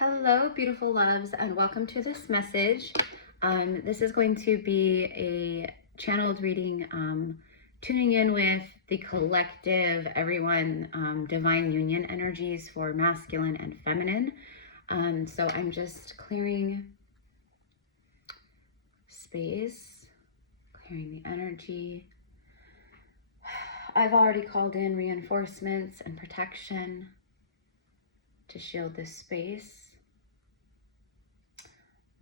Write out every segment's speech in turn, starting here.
Hello, beautiful loves, and welcome to this message. This is going to be a channeled reading, tuning in with the collective, everyone, divine union energies for masculine and feminine. So I'm just clearing space, clearing the energy. I've already called in reinforcements and protection to shield this space.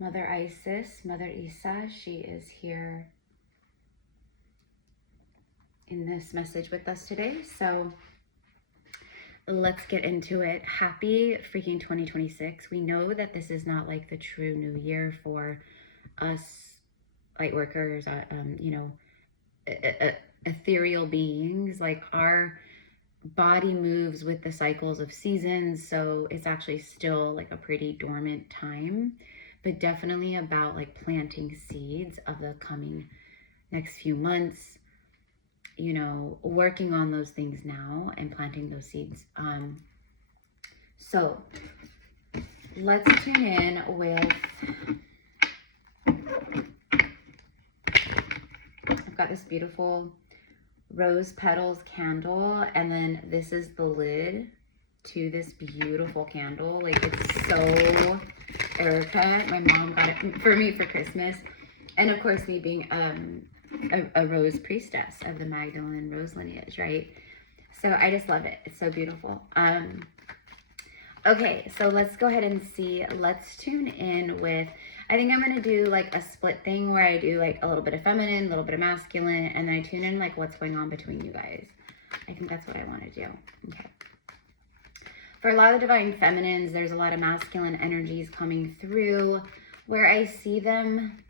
Mother Isis, Mother Isa, she is here in this message with us today. So let's get into it. Happy freaking 2026. We know that this is not like the true new year for us light workers, ethereal beings. Like our body moves with the cycles of seasons. So it's actually still like a pretty dormant time, but definitely about like planting seeds of the coming next few months, working on those things now and planting those seeds. So let's tune in with, I've got this beautiful rose petals candle, and then this is the lid to this beautiful candle. Like, it's so Erica. My mom got it for me for Christmas. And of course, me being a rose priestess of the Magdalene rose lineage, right? So I just love it. It's so beautiful. Okay, so let's go ahead and see. Let's tune in with, I think I'm going to do like a split thing where I do like a little bit of feminine, a little bit of masculine, and then I tune in like what's going on between you guys. I think that's what I want to do. Okay. For a lot of divine feminines, there's a lot of masculine energies coming through where I see them.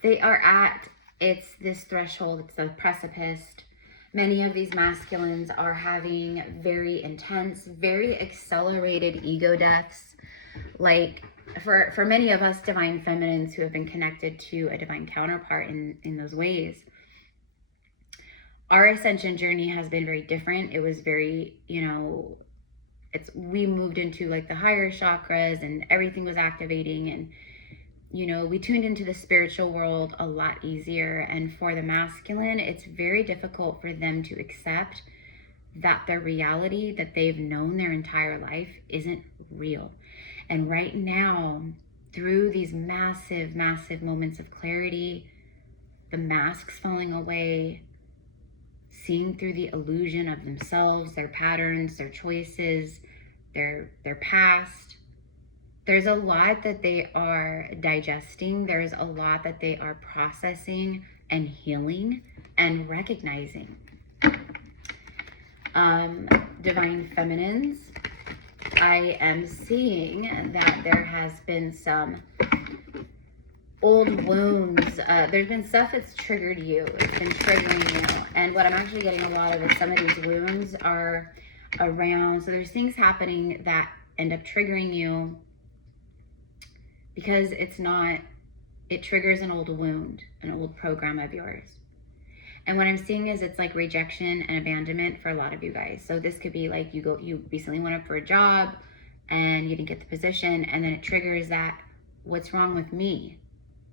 They are at, it's this threshold, it's the precipice. Many of these masculines are having very intense, very accelerated ego deaths. Like for many of us divine feminines who have been connected to a divine counterpart in those ways, our ascension journey has been very different. It was very, we moved into like the higher chakras and everything was activating, and we tuned into the spiritual world a lot easier. And for the masculine, it's very difficult for them to accept that their reality that they've known their entire life isn't real. And right now, through these massive, massive moments of clarity, the masks falling away, seeing through the illusion of themselves, their patterns, their choices, their past, there's a lot that they are digesting. There's a lot that they are processing and healing and recognizing. Divine feminines, I am seeing that there has been some old wounds. There's been stuff that's triggered you. It's been triggering you. And what I'm actually getting a lot of is some of these wounds are around. So there's things happening that end up triggering you because it triggers an old wound, an old program of yours. And what I'm seeing is it's like rejection and abandonment for a lot of you guys. So this could be like you recently went up for a job and you didn't get the position, and then it triggers that, what's wrong with me?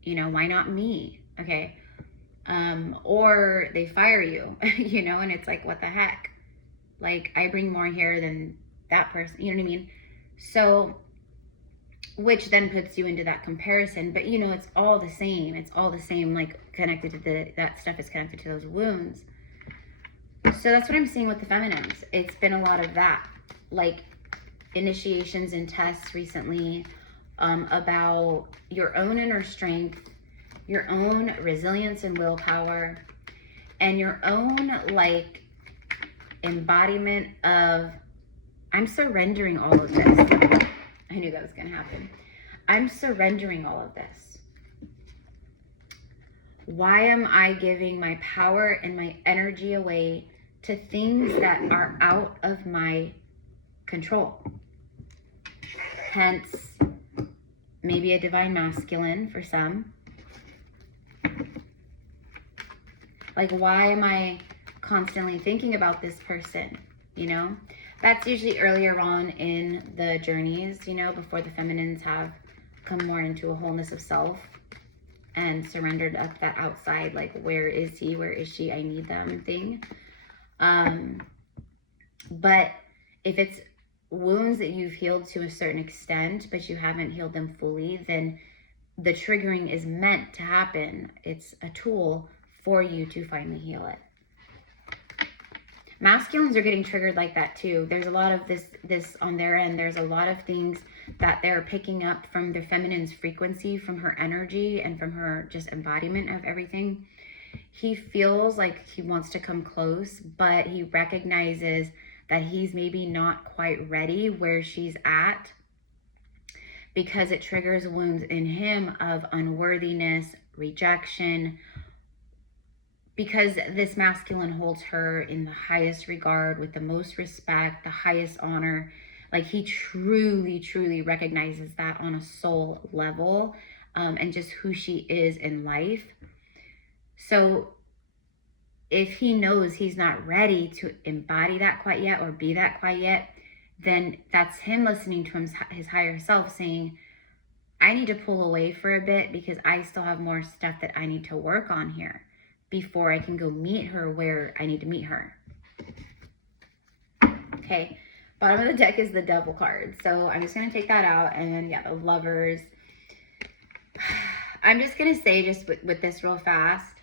Why not me? Okay. Or they fire you, and it's like, what the heck? Like, I bring more here than that person, you know what I mean? So, which then puts you into that comparison, but it's all the same. It's all the same, like connected to that stuff is connected to those wounds. So that's what I'm seeing with the feminines. It's been a lot of that, like initiations and tests recently, about your own inner strength, your own resilience and willpower, and your own like embodiment of, I'm surrendering all of this. I knew that was going to happen. I'm surrendering all of this. Why am I giving my power and my energy away to things that are out of my control? Hence, maybe a divine masculine for some. Like, why am I constantly thinking about this person? That's usually earlier on in the journeys, you know, before the feminines have come more into a wholeness of self and surrendered up that outside, like, where is he, where is she, I need them thing. But if it's wounds that you've healed to a certain extent, but you haven't healed them fully, then the triggering is meant to happen. It's a tool for you to finally heal it. Masculines are getting triggered like that too. There's a lot of this on their end. There's a lot of things that they're picking up from their feminine's frequency, from her energy, and from her just embodiment of everything. He feels like he wants to come close, but he recognizes that he's maybe not quite ready where she's at, because it triggers wounds in him of unworthiness, rejection, because this masculine holds her in the highest regard, with the most respect, the highest honor. Like, he truly, truly recognizes that on a soul level, and just who she is in life. So if he knows he's not ready to embody that quite yet, or be that quite yet, then that's him listening to his higher self saying, I need to pull away for a bit because I still have more stuff that I need to work on here before I can go meet her where I need to meet her. Okay, bottom of the deck is the Devil card. So I'm just going to take that out. And then, yeah, the Lovers. I'm just going to say, just with this real fast,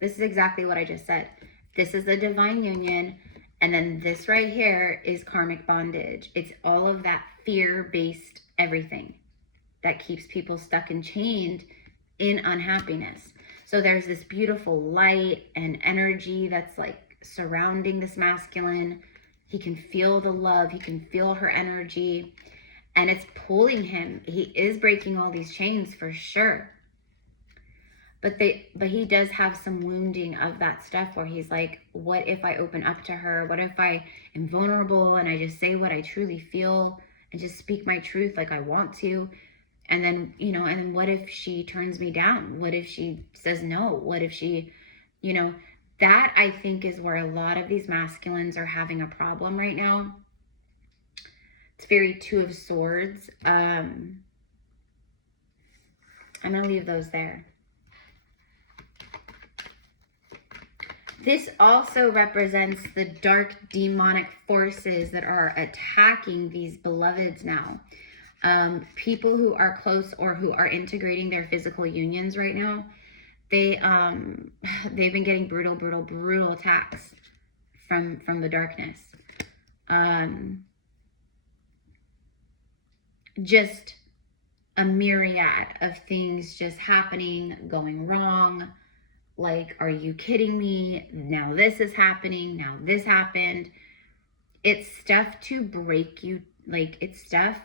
this is exactly what I just said. This is the divine union. And then this right here is karmic bondage. It's all of that fear-based everything that keeps people stuck and chained in unhappiness. So there's this beautiful light and energy that's like surrounding this masculine. He can feel the love. He can feel her energy. And it's pulling him. He is breaking all these chains for sure. But he does have some wounding of that stuff where he's like, what if I open up to her? What if I am vulnerable and I just say what I truly feel and just speak my truth like I want to? And then, you know, and then what if she turns me down? What if she says no? What if she, you know, that I think is where a lot of these masculines are having a problem right now. It's very Two of Swords. I'm going to leave those there. This also represents the dark demonic forces that are attacking these beloveds now. People who are close or who are integrating their physical unions right now, they've been getting brutal attacks from the darkness. Just a myriad of things just happening, going wrong. Like, are you kidding me? Now this is happening. Now this happened. It's stuff to break you. Like, it's stuff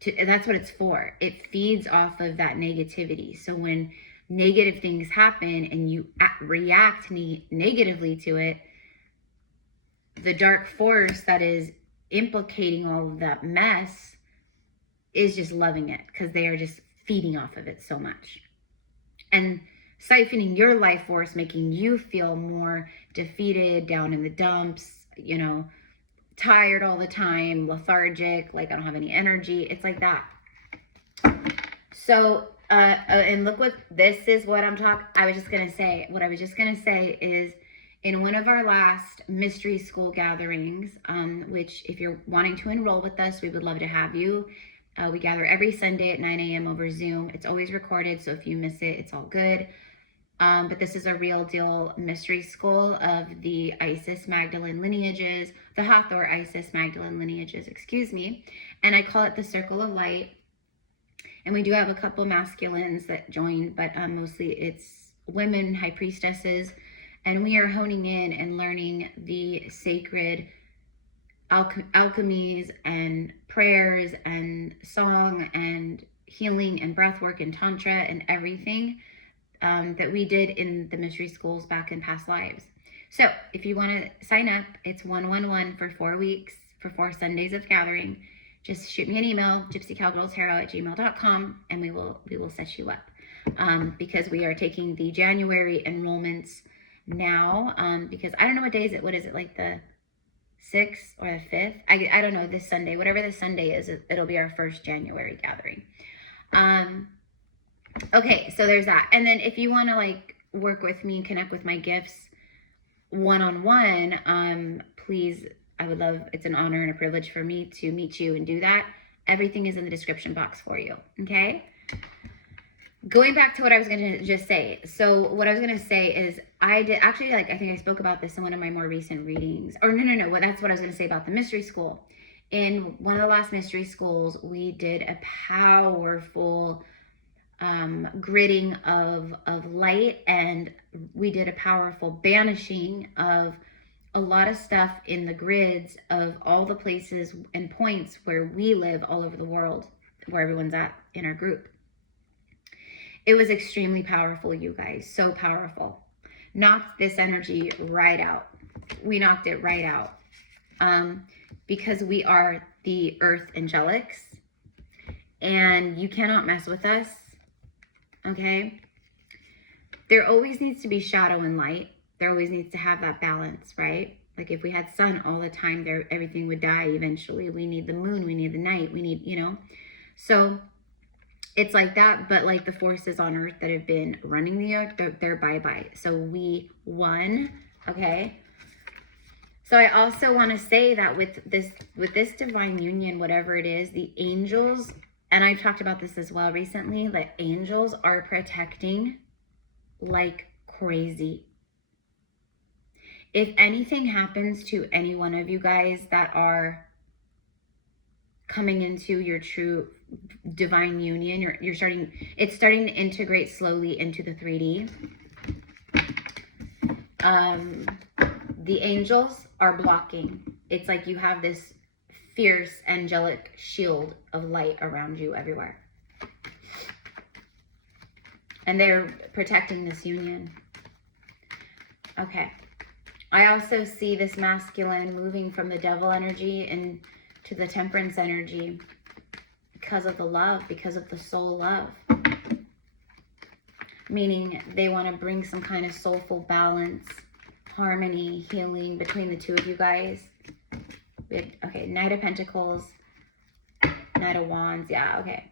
to, that's what it's for. It feeds off of that negativity. So when negative things happen and you react negatively to it, the dark force that is implicating all of that mess is just loving it, because they are just feeding off of it so much. And siphoning your life force, making you feel more defeated, down in the dumps, you know, tired all the time, lethargic, like I don't have any energy. It's like that. So, and look what, this is what I'm talking, what I was just going to say is, in one of our last mystery school gatherings, which if you're wanting to enroll with us, we would love to have you. We gather every Sunday at 9 a.m. over Zoom. It's always recorded, so if you miss it, it's all good. But this is a real deal mystery school of the Isis Magdalene lineages, the Hathor Isis Magdalene lineages, excuse me. And I call it the Circle of Light. And we do have a couple masculines that join, but mostly it's women high priestesses. And we are honing in and learning the sacred alchemies and prayers and song and healing and breath work and tantra and everything that we did in the mystery schools back in past lives. So if you want to sign up, it's 111 for 4 weeks, for 4 Sundays of gathering. Just shoot me an email, gypsycowgirlstarot@gmail.com, and we will set you up. Because we are taking the January enrollments now, because I don't know what day is it. What is it, like the 6th or the 5th. I don't know, this Sunday, whatever this Sunday is, it'll be our first January gathering. Okay, so there's that. And then if you want to like work with me and connect with my gifts one-on-one, please, I would love, it's an honor and a privilege for me to meet you and do that. Everything is in the description box for you, okay? Going back to what I was going to just say. So what I was going to say is I did actually, like, I think I spoke about this in one of my more recent readings. Or no. That's what I was going to say about the mystery school. In one of the last mystery schools, we did a powerful gridding of light, and we did a powerful banishing of a lot of stuff in the grids of all the places and points where we live all over the world, where everyone's at in our group. It was extremely powerful, you guys, so powerful. Knocked this energy right out. We knocked it right out. Because we are the earth angelics, and you cannot mess with us, okay? There always needs to be shadow and light. There always needs to have that balance, right? Like if we had sun all the time, everything would die eventually. We need the moon, we need the night, we need, So it's like that, but like the forces on earth that have been running the earth, they're bye-bye. So we won, okay? So I also want to say that with this divine union, whatever it is, the angels, and I've talked about this as well recently, the angels are protecting like crazy. If anything happens to any one of you guys that are coming into your true divine union, it's starting to integrate slowly into the 3D. The angels are blocking. It's like you have this fierce angelic shield of light around you everywhere. And they're protecting this union. Okay. I also see this masculine moving from the devil energy into the temperance energy because of the love, because of the soul love. Meaning they want to bring some kind of soulful balance, harmony, healing between the two of you guys. Okay, Knight of Pentacles, Knight of Wands. Yeah, okay.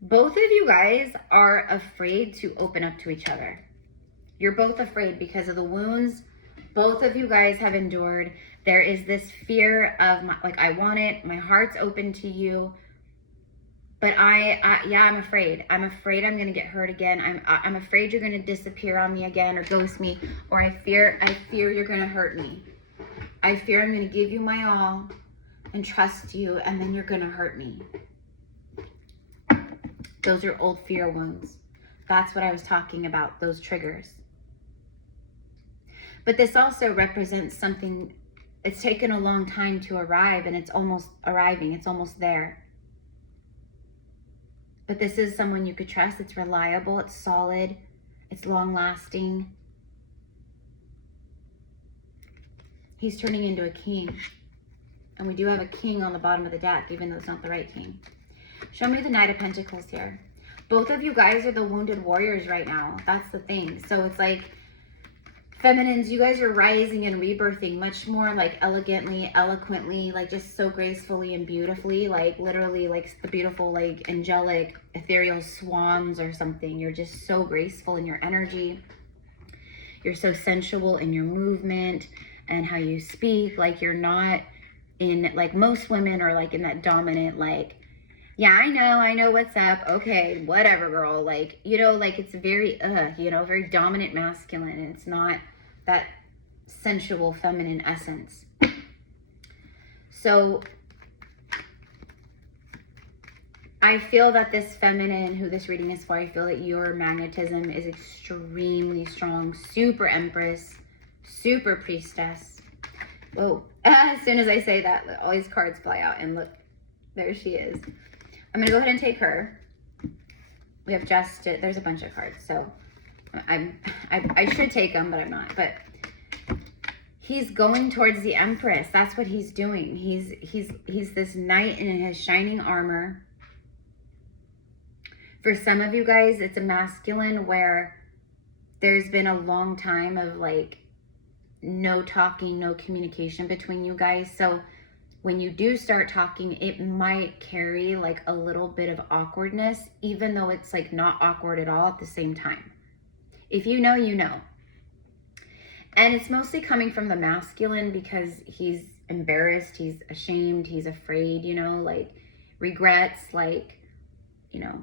Both of you guys are afraid to open up to each other. You're both afraid because of the wounds both of you guys have endured. There is this fear of, I want it. My heart's open to you. But I'm afraid. I'm afraid I'm going to get hurt again. I'm afraid you're going to disappear on me again or ghost me. Or I fear you're going to hurt me. I fear I'm going to give you my all and trust you, and then you're going to hurt me. Those are old fear wounds. That's what I was talking about, those triggers. But this also represents something, it's taken a long time to arrive, and it's almost arriving. It's almost there. But this is someone you could trust. It's reliable. It's solid. It's long-lasting. He's turning into a king. And we do have a king on the bottom of the deck, even though it's not the right king. Show me the Knight of Pentacles here. Both of you guys are the wounded warriors right now. That's the thing. So it's like, feminines, you guys are rising and rebirthing much more like elegantly, eloquently, like just so gracefully and beautifully, like literally like the beautiful, like angelic, ethereal swans or something. You're just so graceful in your energy. You're so sensual in your movement and how you speak. Like you're not in, like most women are like in that dominant, like, yeah, I know what's up. Okay, whatever, girl. Like, like it's very, very dominant masculine. And it's not that sensual feminine essence. So I feel that this feminine, who this reading is for, I feel that your magnetism is extremely strong. Super Empress, super Priestess. Whoa, as soon as I say that, all these cards fly out, and look, there she is. I'm gonna go ahead and take her. We have there's a bunch of cards, so I should take them, but I'm not. But he's going towards the Empress. That's what he's doing. He's this knight in his shining armor. For some of you guys, it's a masculine where there's been a long time of like no talking, no communication between you guys. So when you do start talking, it might carry like a little bit of awkwardness, even though it's like not awkward at all at the same time. If you know, you know. And it's mostly coming from the masculine because he's embarrassed, he's ashamed, he's afraid, you know, like regrets, like, you know,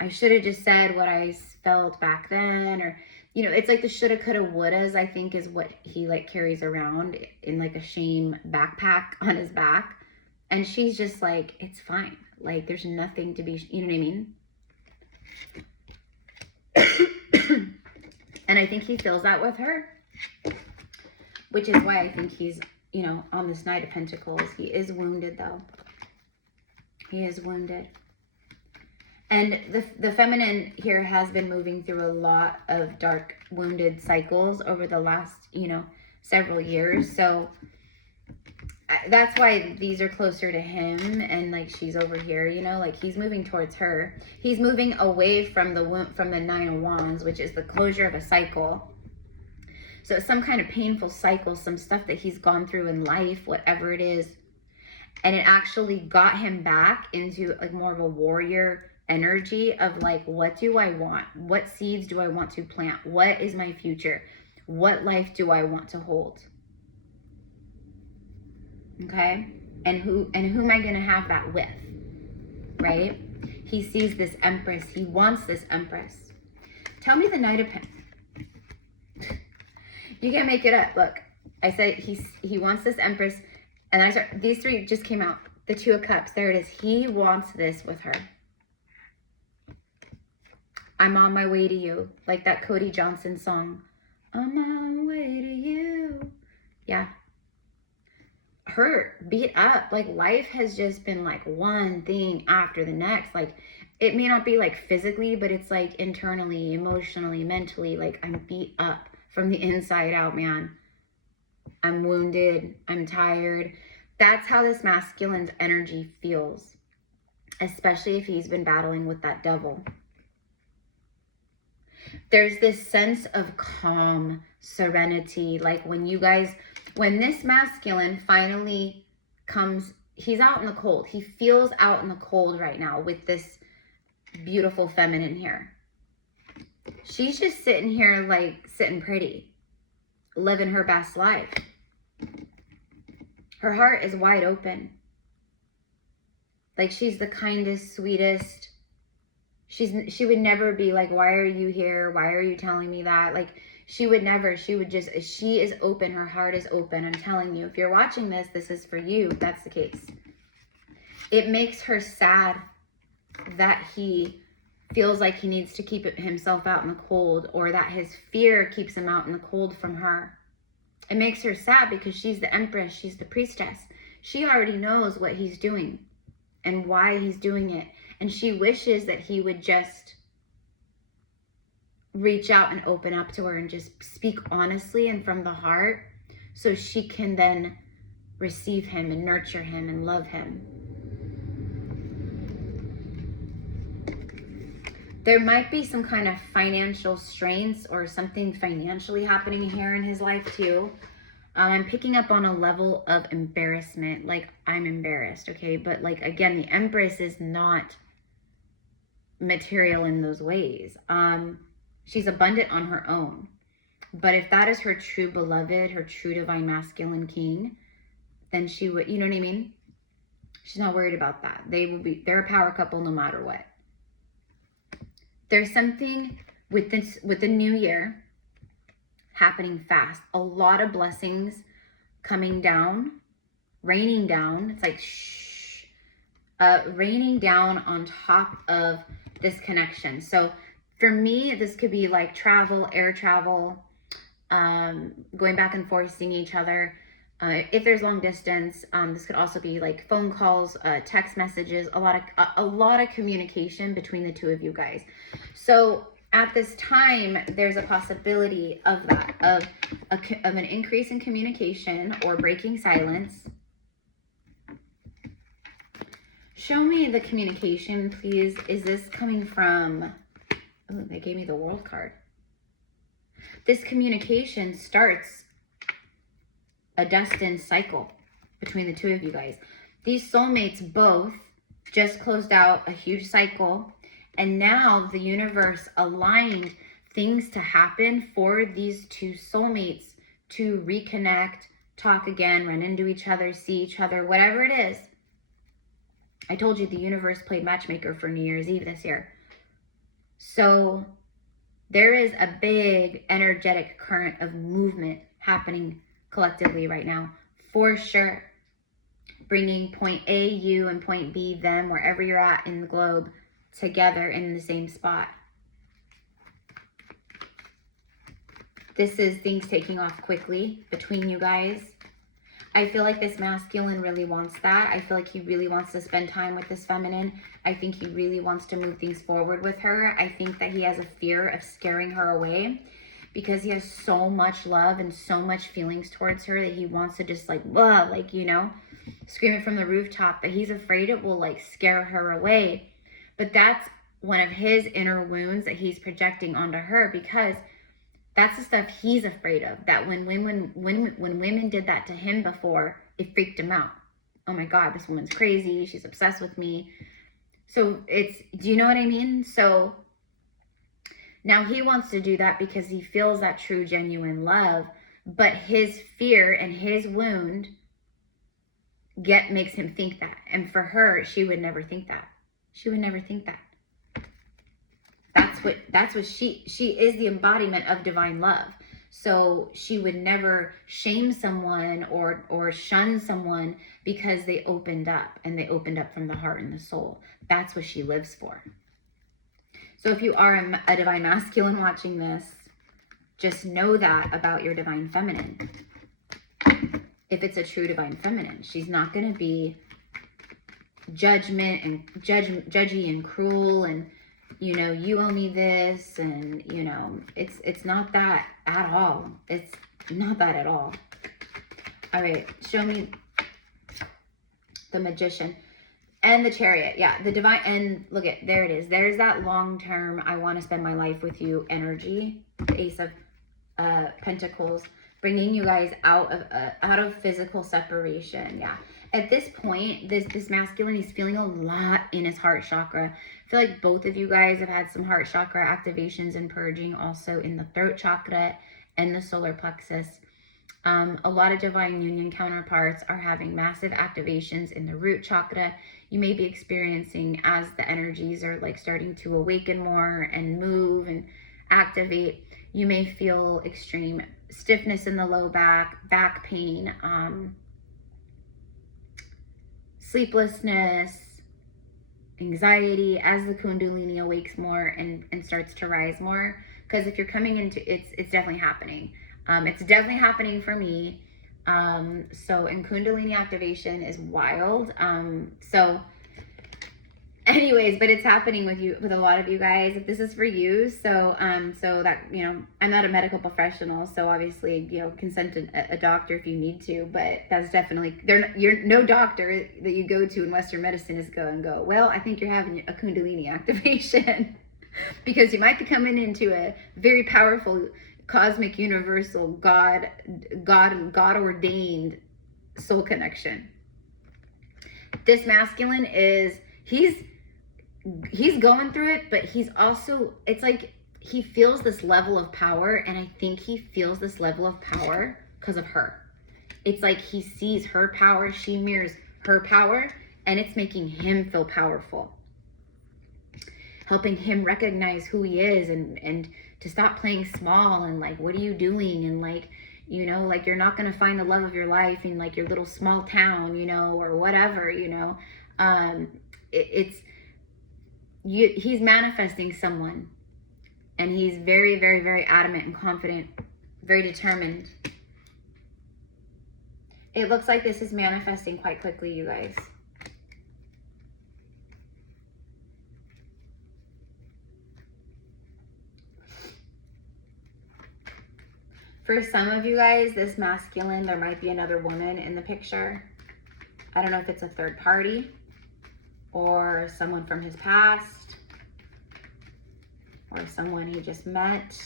I should have just said what I felt back then, or, you know, it's like the shoulda, coulda, wouldas, I think is what he like carries around in like a shame backpack on his back. And she's just like, it's fine. Like there's nothing to be, you know what I mean? And I think he feels that with her, which is why I think he's, you know, on this Knight of Pentacles. He is wounded though. He is wounded. And the feminine here has been moving through a lot of dark wounded cycles over the last, you know, several years. So that's why these are closer to him and like she's over here, you know, like he's moving towards her. He's moving away from the Nine of Wands, which is the closure of a cycle. So some kind of painful cycle, some stuff that he's gone through in life, whatever it is. And it actually got him back into like more of a warrior energy of like, what do I want? What seeds do I want to plant? What is my future? What life do I want to hold? Okay? And who am I going to have that with? Right? He sees this Empress. He wants this Empress. Tell me the Knight of Pentacles. You can't make it up. Look, I said he wants this Empress. And I start, these three just came out. The Two of Cups. There it is. He wants this with her. I'm on my way to you. Like that Cody Johnson song. On my way to you. Yeah. Hurt, beat up. Like life has just been like one thing after the next. Like it may not be like physically, but it's like internally, emotionally, mentally. Like I'm beat up from the inside out, man. I'm wounded. I'm tired. That's how this masculine's energy feels. Especially if he's been battling with that devil. There's this sense of calm, serenity. Like when this masculine finally comes, he's out in the cold. He feels out in the cold right now with this beautiful feminine here. She's just sitting here like sitting pretty, living her best life. Her heart is wide open. Like she's the kindest, sweetest. She would never be like, why are you here? Why are you telling me that? Like she would never, she is open. Her heart is open. I'm telling you, if you're watching this, this is for you. If that's the case. It makes her sad that he feels like he needs to keep himself out in the cold, or that his fear keeps him out in the cold from her. It makes her sad because she's the Empress. She's the Priestess. She already knows what he's doing and why he's doing it. And she wishes that he would just reach out and open up to her and just speak honestly and from the heart, so she can then receive him and nurture him and love him. There might be some kind of financial strains or something financially happening here in his life too. I'm picking up on a level of embarrassment. Like I'm embarrassed, okay? But like, again, the Empress is not material in those ways. She's abundant on her own. But if that is her true beloved, her true divine masculine king, then she would, you know what I mean? She's not worried about that. They're a power couple no matter what. There's something with the new year happening fast. A lot of blessings coming down, raining down. It's like shh, raining down on top of this connection. So for me, this could be like travel, air travel, going back and forth, seeing each other. If there's long distance, this could also be like phone calls, text messages, a lot of communication between the two of you guys. So at this time, there's a possibility of that, of an increase in communication or breaking silence. Show me the communication, please. Is this coming from, oh, they gave me the World card. This communication starts a destined cycle between the two of you guys. These soulmates both just closed out a huge cycle, and now the universe aligned things to happen for these two soulmates to reconnect, talk again, run into each other, see each other, whatever it is. I told you the universe played matchmaker for New Year's Eve this year. So there is a big energetic current of movement happening collectively right now, for sure. Bringing point A, you, and point B, them, wherever you're at in the globe, together in the same spot. This is things taking off quickly between you guys. I feel like this masculine really wants that. I feel like he really wants to spend time with this feminine. I think he really wants to move things forward with her. I think that he has a fear of scaring her away because he has so much love and so much feelings towards her that he wants to just like, you know, scream it from the rooftop, but he's afraid it will like scare her away. But that's one of his inner wounds that he's projecting onto her, because that's the stuff he's afraid of. That when women did that to him before, it freaked him out. Oh my God, this woman's crazy. She's obsessed with me. So do you know what I mean? So now he wants to do that because he feels that true, genuine love, but his fear and his wound makes him think that. And for her, she would never think that. She would never think that. That's what she is, the embodiment of divine love. So she would never shame someone or shun someone because they opened up, and they opened up from the heart and the soul. That's what she lives for. So if you are a divine masculine watching this, just know that about your divine feminine. If it's a true divine feminine, she's not going to be judgy and cruel and, you know, you owe me this, and, you know, it's not that at all. It's not that at all. All right, show me the Magician and the Chariot. Yeah, the divine, and look at, there it is. There's that long-term, I want to spend my life with you energy. The Ace of Pentacles, bringing you guys out of physical separation. Yeah. At this point, this masculine, he's feeling a lot in his heart chakra. I feel like both of you guys have had some heart chakra activations and purging, also in the throat chakra and the solar plexus. A lot of divine union counterparts are having massive activations in the root chakra. You may be experiencing, as the energies are like starting to awaken more and move and activate, you may feel extreme stiffness in the low back pain, sleeplessness, anxiety, as the Kundalini awakes more and starts to rise more. Because if you're coming into, it's definitely happening. It's definitely happening for me. So, and Kundalini activation is wild. So anyways, but it's happening with a lot of you guys. If this is for you, so that, you know, I'm not a medical professional, so obviously, you know, consult a doctor if you need to, but that's definitely, you're no doctor that you go to in Western medicine is go, well, I think you're having a Kundalini activation because you might be coming into a very powerful cosmic universal God ordained soul connection. This masculine he's going through it, but he's also, it's like he feels this level of power, and I think he feels this level of power because of her. It's like he sees her power, she mirrors her power, and it's making him feel powerful, helping him recognize who he is, and to stop playing small and like, what are you doing, and like, you know, like you're not going to find the love of your life in like your little small town, you know, or whatever, you know. He's manifesting someone, and he's very, very, very adamant and confident, very determined. It looks like this is manifesting quite quickly, you guys. For some of you guys, this masculine, there might be another woman in the picture. I don't know if it's a third party or someone from his past or someone he just met.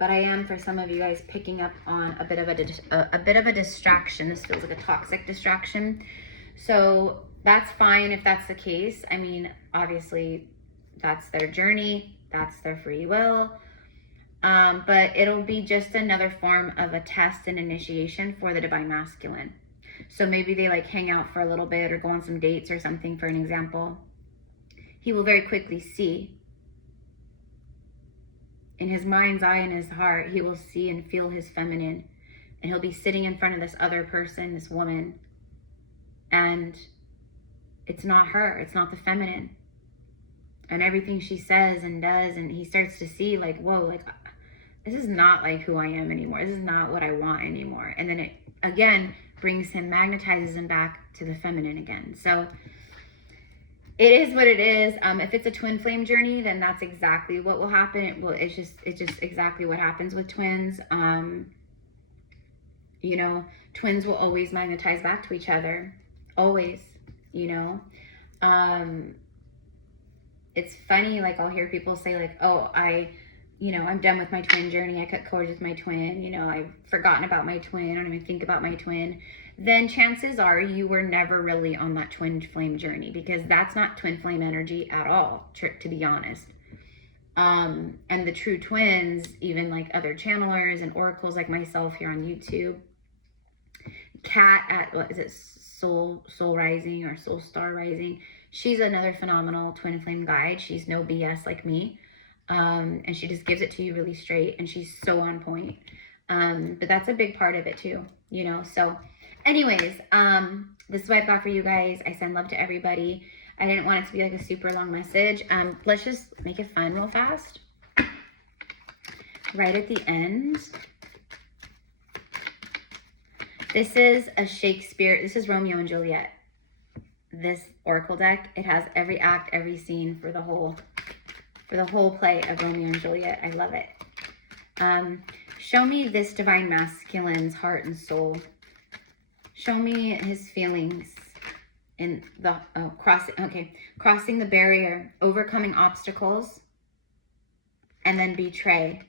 but I am, for some of you guys, picking up on a bit of a distraction. This feels like a toxic distraction. So that's fine if that's the case. I mean, obviously, that's their journey. That's their free will. But it'll be just another form of a test and initiation for the divine masculine. So maybe they like hang out for a little bit or go on some dates or something, for an example. He will very quickly see. In his mind's eye and his heart, he will see and feel his feminine. And he'll be sitting in front of this other person, this woman. And it's not her. It's not the feminine. And everything she says and does, and he starts to see like, whoa, like, this is not like who I am anymore. This is not what I want anymore. And then it, again, brings him, magnetizes him back to the feminine again. So it is what it is. If it's a twin flame journey, then that's exactly what will happen. It's just exactly what happens with twins. You know, twins will always magnetize back to each other. Always, you know. It's funny, like I'll hear people say like, oh, I'm done with my twin journey. I cut cords with my twin. You know, I've forgotten about my twin. I don't even think about my twin. Then chances are you were never really on that twin flame journey, because that's not twin flame energy at all, to be honest. And the true twins, even like other channelers and oracles like myself here on YouTube, Kat at, what is it, Soul Rising or Soul Star Rising, she's another phenomenal twin flame guide. She's no BS like me. And she just gives it to you really straight, and she's so on point. But that's a big part of it too, you know. So anyways, this is what I've got for you guys. I send love to everybody. I didn't want it to be like a super long message. Let's just make it fun real fast. Right at the end, this is a Shakespeare, this is Romeo and Juliet. This oracle deck, it has every act, every scene for the whole play of Romeo and Juliet. I love it. Show me this divine masculine's heart and soul. Show me his feelings in the crossing the barrier, overcoming obstacles, and then betray.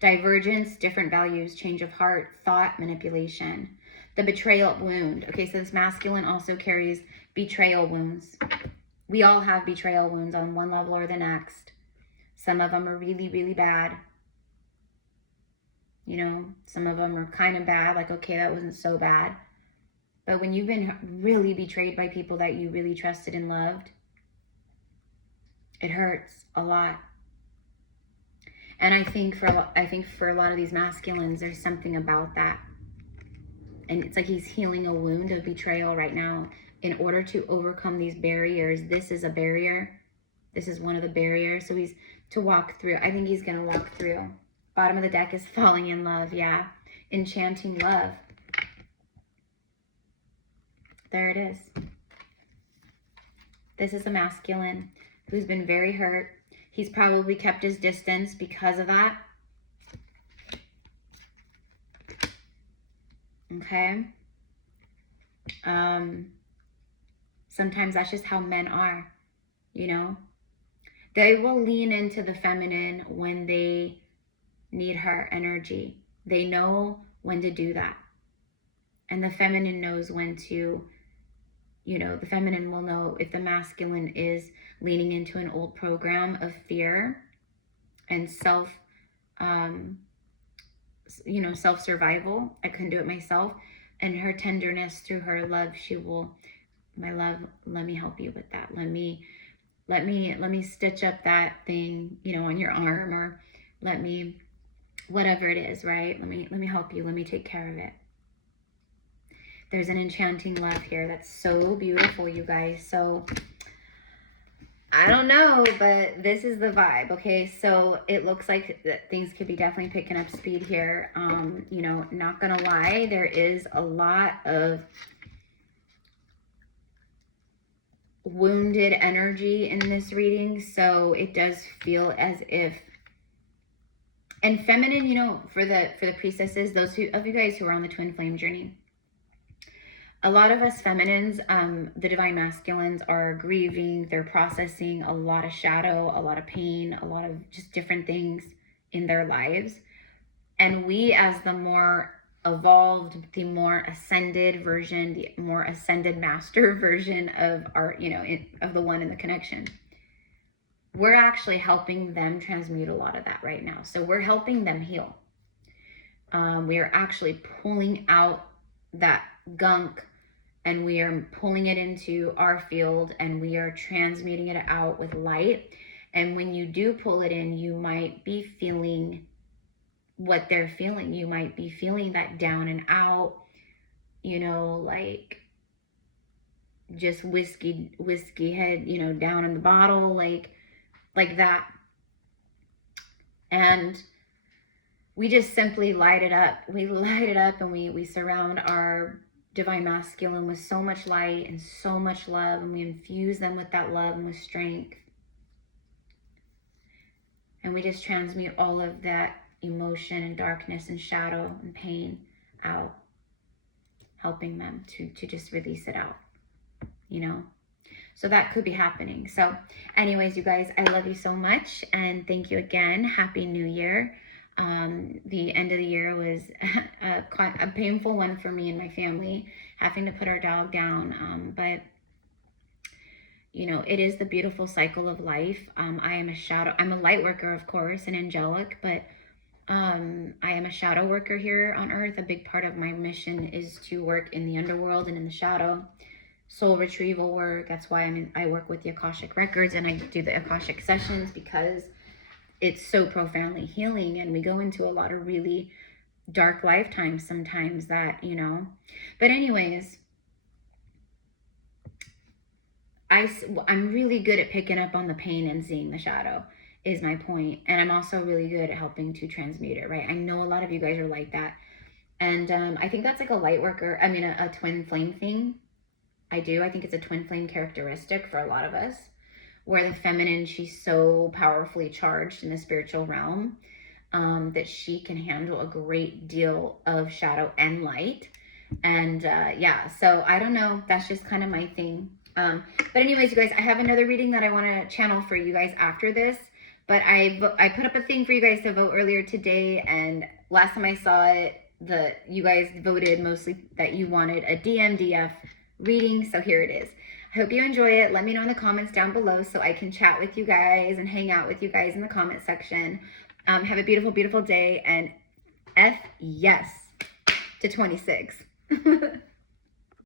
Divergence, different values, change of heart, thought, manipulation. The betrayal wound. Okay, so this masculine also carries betrayal wounds. We all have betrayal wounds on one level or the next. Some of them are really, really bad. You know, some of them are kind of bad, like, okay, that wasn't so bad. But when you've been really betrayed by people that you really trusted and loved, it hurts a lot. And I think for a lot of these masculines, there's something about that. And it's like he's healing a wound of betrayal right now in order to overcome these barriers. This is a barrier. This is one of the barriers. So he's to walk through. I think he's going to walk through. Bottom of the deck is falling in love. Yeah. Enchanting love. There it is. This is a masculine who's been very hurt. He's probably kept his distance because of that. Okay. Sometimes that's just how men are, you know. They will lean into the feminine when they need her energy. They know when to do that. And the feminine knows when to, you know, the feminine will know if the masculine is leaning into an old program of fear and self-survival. I couldn't do it myself. And her tenderness through her love, she will, my love, let me help you with that. Let me stitch up that thing, you know, on your arm, or let me, whatever it is, right? Let me help you. Let me take care of it. There's an enchanting love here. That's so beautiful, you guys. So I don't know, but this is the vibe. Okay, so it looks like that things could be definitely picking up speed here. You know, not gonna lie, there is a lot of wounded energy in this reading, so it does feel as if, and feminine, you know, for the priestesses, those of you guys who are on the twin flame journey, a lot of us feminines, the divine masculines, are grieving, they're processing a lot of shadow, a lot of pain, a lot of just different things in their lives. And we, as the more evolved, the more ascended version, the more ascended master version of our, of the one in the connection, we're actually helping them transmute a lot of that right now. So we're helping them heal. We are actually pulling out that gunk, and we are pulling it into our field, and we are transmuting it out with light. And when you do pull it in, you might be feeling what they're feeling. You might be feeling that down and out, like just whiskey head, down in the bottle, like that. And we just simply light it up. We light it up, and we surround our divine masculine with so much light and so much love, and we infuse them with that love and with strength. And we just transmute all of that emotion and darkness and shadow and pain out, helping them to just release it out, So that could be happening. So anyways, you guys, I love you so much. And thank you again. Happy New Year. The end of the year was a painful one for me and my family, having to put our dog down. But it is the beautiful cycle of life. I am a shadow. I'm a light worker, of course, and angelic, but I am a shadow worker here on earth. A big part of my mission is to work in the underworld and in the shadow, soul retrieval work. That's why I work with the Akashic records, and I do the Akashic sessions, because it's so profoundly healing, and we go into a lot of really dark lifetimes sometimes that, but anyways, I'm really good at picking up on the pain and seeing the shadow, is my point. And I'm also really good at helping to transmute it, right? I know a lot of you guys are like that. And I think that's like a light worker, a twin flame thing. I think it's a twin flame characteristic for a lot of us, where the feminine, she's so powerfully charged in the spiritual realm that she can handle a great deal of shadow and light. And so I don't know, that's just kind of my thing. But anyways, you guys, I have another reading that I want to channel for you guys after this. But I put up a thing for you guys to vote earlier today, and last time I saw it, you guys voted mostly that you wanted a DMDF reading, so here it is. I hope you enjoy it. Let me know in the comments down below so I can chat with you guys and hang out with you guys in the comment section. Have a beautiful, beautiful day, and F yes to 26.